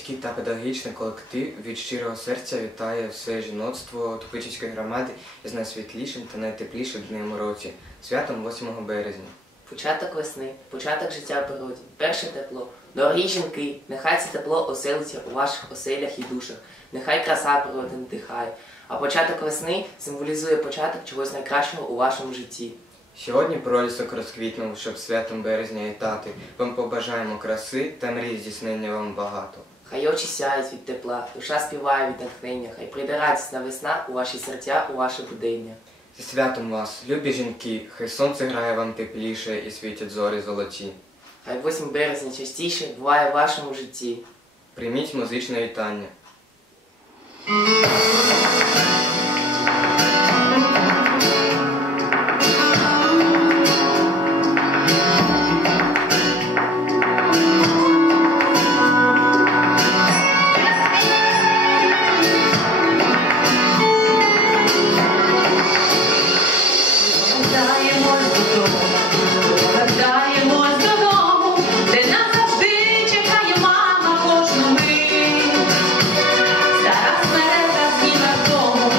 Виховательський та педагогічний колектив від щирого серця вітає все жіноцтво Тухвичівської громади із найсвітлішим та найтеплішим днем у році – святом 8 березня. Початок весни, початок життя в природі, перше тепло. Дорогі жінки, нехай це тепло оселиться у ваших оселях і душах, нехай краса природи надихає. А початок весни символізує початок чогось найкращого у вашому житті. Сьогодні пролісок розквітнув, щоб святом березня вітати. Вам побажаємо краси та мрій здійснення вам багато. Хай очі сяють від тепла, душа співає від натхнення, хай прийде радісна весна у ваші серця, у ваше будення. Зі святом вас, любі жінки, хай сонце грає вам тепліше і світять зорі золоті. Хай 8 березня частіше буває в вашому житті. Прийміть музичне вітання. Зараз мене зніме з дому.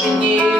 наші дні.